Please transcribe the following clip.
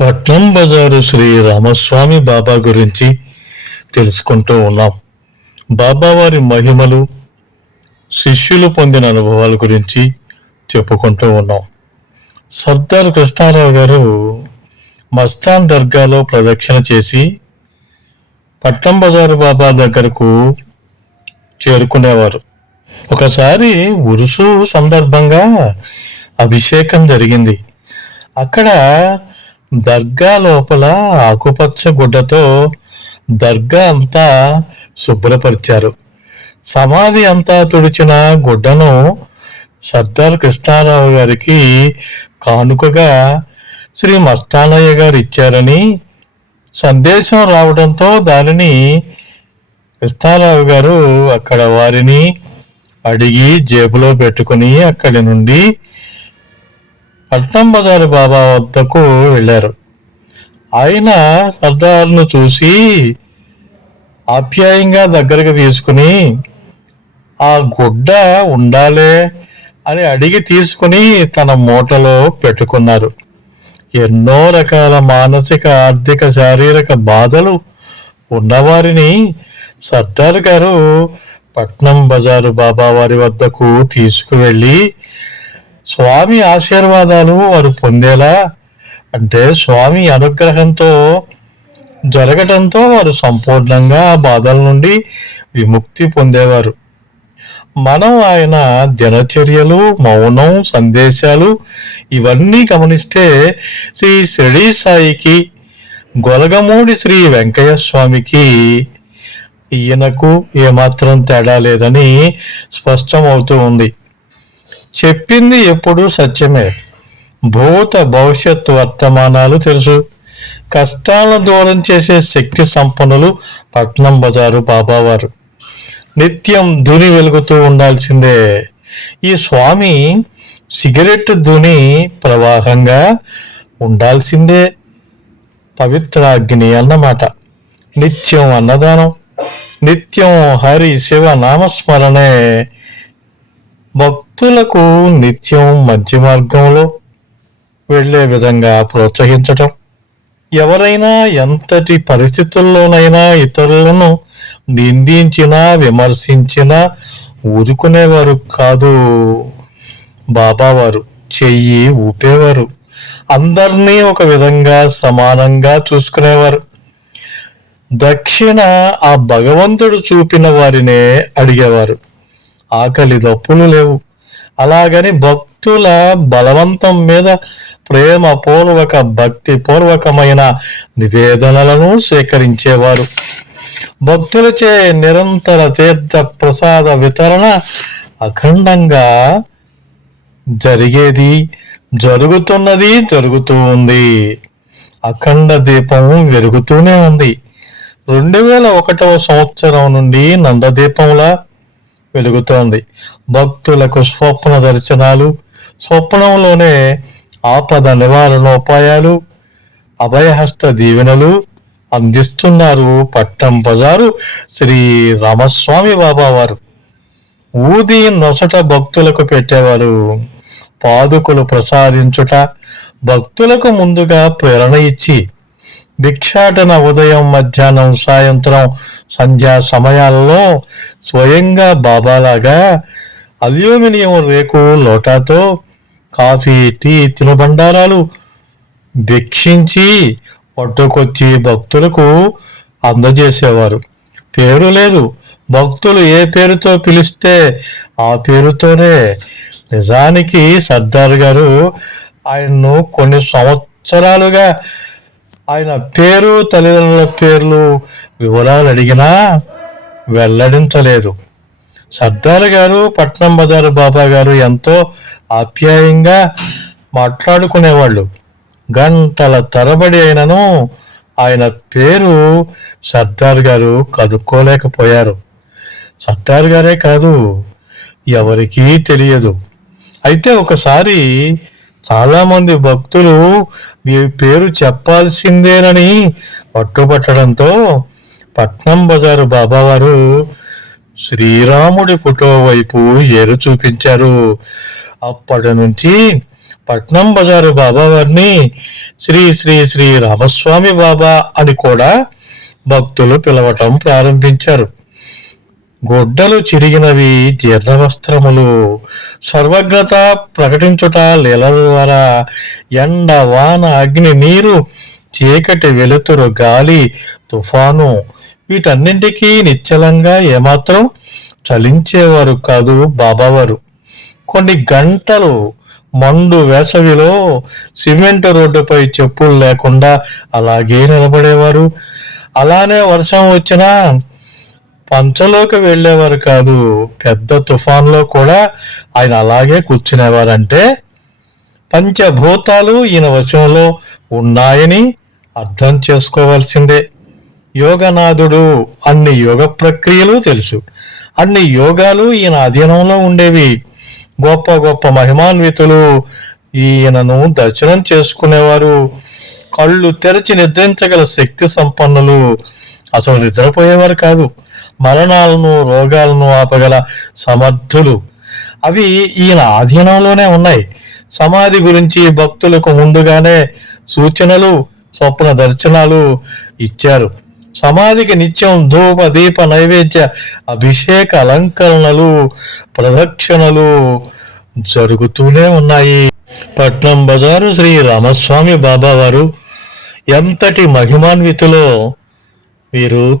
పట్నం బజారు శ్రీ రామస్వామి బాబా గురించి తెలుసుకుంటూ ఉన్నాం. బాబావారి మహిమలు శిష్యులు పొందిన అనుభవాల గురించి చెప్పుకుంటూ ఉన్నాం. సర్దార్ కృష్ణారావు గారు మస్తాన్ దర్గాలో ప్రదక్షిణ చేసి పట్నం బజారు బాబా దగ్గరకు చేరుకునేవారు. ఒకసారి ఉరుసు సందర్భంగా అభిషేకం జరిగింది. అక్కడ దర్గా లోపల ఆకుపచ్చ గుడ్డతో దర్గా అంతా శుభ్రపరిచారు. సమాధి అంతా తుడిచిన గుడ్డను సర్దార్ కృష్ణారావు గారికి కానుకగా శ్రీ మస్తానయ్య గారు ఇచ్చారని సందేశం రావడంతో దానిని కృష్ణారావు గారు అక్కడ వారిని అడిగి జేబులో పెట్టుకుని అక్కడి నుండి పట్నం బజారు బాబా వద్దకు వెళ్ళారు. ఆయన సర్దార్ను చూసి ఆప్యాయంగా దగ్గరకు తీసుకుని ఆ గుడ్డ ఉండాలే అని అడిగి తీసుకుని తన మూటలో పెట్టుకున్నారు. ఎన్నో రకాల మానసిక ఆర్థిక శారీరక బాధలు ఉన్నవారిని సర్దార్ గారు పట్నం బజారు బాబా వారి వద్దకు తీసుకువెళ్ళి స్వామి ఆశీర్వాదాలు వారు పొందేలా? అంటే స్వామి అనుగ్రహంతో జరగటంతో వారు సంపూర్ణంగా ఆ బాధల నుండి విముక్తి పొందేవారు. మనం ఆయన దినచర్యలు మౌనం సందేశాలు ఇవన్నీ గమనిస్తే శ్రీ షిరిడి సాయికి గొలగమూడి శ్రీ వెంకయ్య స్వామికి ఈయనకు ఏమాత్రం తేడా లేదని స్పష్టమవుతూ ఉంది. చెప్పింది ఎప్పుడూ సత్యమే. భూత భవిష్యత్ వర్తమానాలు తెలుసు. కష్టాలను దూరం చేసే శక్తి సంపన్నులు పట్నం బజారు బాబావారు. నిత్యం ధుని వెలుగుతూ ఉండాల్సిందే. ఈ స్వామి సిగరెట్ ధుని ప్రవాహంగా ఉండాల్సిందే. పవిత్ర అగ్ని అన్నమాట. నిత్యం అన్నదానం. నిత్యం హరి శివ నామస్మరణే. భక్తులకు నిత్యం మంచి మార్గంలో వెళ్ళే విధంగా ప్రోత్సహించటం. ఎవరైనా ఎంతటి పరిస్థితుల్లోనైనా ఇతరులను నిందించినా విమర్శించినా ఊరుకునేవారు కాదు. బాబావారు చెయ్యి ఊపేవారు. అందరినీ ఒక విధంగా సమానంగా చూసుకునేవారు. దక్షిణ ఆ భగవంతుడు చూపిన వారినే అడిగేవారు. ఆకలి దప్పులు లేవు. అలాగని భక్తుల బలవంతం మీద ప్రేమ పూర్వక భక్తి పూర్వకమైన నివేదనలను స్వీకరించేవారు. భక్తులచే నిరంతర తీర్థ ప్రసాద వితరణ అఖండంగా జరిగేది జరుగుతున్నది జరుగుతూ ఉంది. అఖండ దీపం వెలుగుతూనే ఉంది. రెండు వేల ఒకటవ సంవత్సరం నుండి నందదీపంలా వెలుగుతోంది. భక్తులకు స్వప్న దర్శనాలు స్వప్నంలోనే ఆపద నివారణోపాయాలు అభయహస్త దీవెనలు అందిస్తున్నారు పట్టం బజారు శ్రీ రామస్వామి బాబా వారు. ఊది నొసట భక్తులకు పెట్టేవారు. పాదుకులు ప్రసాదించుట భక్తులకు ముందుగా ప్రేరణ ఇచ్చి భిక్షాటన ఉదయం మధ్యాహ్నం సాయంత్రం సంధ్యా సమయాల్లో స్వయంగా బాబాలాగా అల్యూమినియం రేకు లోటాతో కాఫీ టీ తినుబండారాలు భిక్షించి పట్టుకొచ్చి భక్తులకు అందజేసేవారు. పేరు లేదు. భక్తులు ఏ పేరుతో పిలిస్తే ఆ పేరుతోనే. నిజానికి సర్దార్ గారు ఆయన్ను కొన్ని సంవత్సరాలుగా ఆయన పేరు తల్లిదండ్రుల పేర్లు వివరాలు అడిగినా వెల్లడించలేదు. సర్దార్ గారు పట్నం బజారు బాబా గారు ఎంతో ఆప్యాయంగా మాట్లాడుకునేవాళ్ళు. గంటల తరబడి అయినను ఆయన పేరు సర్దార్ గారు కనుక్కోలేకపోయారు. సర్దార్ గారే కాదు ఎవరికీ తెలియదు. అయితే ఒకసారి చాలామంది భక్తులు మీ పేరు చెప్పాల్సిందేనని పట్టుబట్టడంతో పట్నం బజారు బాబావారు శ్రీరాముడి ఫోటో వైపు ఏరు చూపించారు. అప్పటి నుంచి పట్నం బజారు బాబావారిని శ్రీ శ్రీ శ్రీ రామస్వామి బాబా అని కూడా భక్తులు పిలవటం ప్రారంభించారు. గొడ్డలు చిరిగినవి జీర్ణవస్త్రములు. సర్వజ్ఞత ప్రకటించుట లీలల ద్వారా ఎండ వాన అగ్ని నీరు చీకటి వెలుతురు గాలి తుఫాను. వీటన్నింటికీ నిశ్చలంగా ఏమాత్రం చలించేవారు కాదు బాబావారు. కొన్ని గంటలు మండు వేసవిలో సిమెంట్ రోడ్డుపై చెప్పులు లేకుండా అలాగే నిలబడేవారు. అలానే వర్షం వచ్చినా పంచలోకి వెళ్ళేవారు కాదు. పెద్ద తుఫాన్లో కూడా ఆయన అలాగే కూర్చునేవారంటే పంచభూతాలు ఈయన వచనంలో ఉన్నాయని అర్థం చేసుకోవాల్సిందే. యోగనాథుడు అన్ని యోగ ప్రక్రియలు తెలుసు. అన్ని యోగాలు ఈయన అధీనంలో ఉండేవి. గొప్ప గొప్ప మహిమాన్వితులు ఈయనను దర్శనం చేసుకునేవారు. కళ్ళు తెరిచి నిద్రించగల శక్తి సంపన్నులు అసలు నిద్రపోయేవారు కాదు. మరణాలను రోగాలను ఆపగల సమర్థులు. అవి ఈయన ఆధీనంలోనే ఉన్నాయి. సమాధి గురించి భక్తులకు ముందుగానే సూచనలు స్వప్న దర్శనాలు ఇచ్చారు. సమాధికి నిత్యం ధూప దీప నైవేద్య అభిషేక అలంకరణలు ప్రదక్షిణలు జరుగుతూనే ఉన్నాయి. పట్నం బజారు శ్రీ రామస్వామి బాబావారు ఎంతటి మహిమాన్వితులో మీరు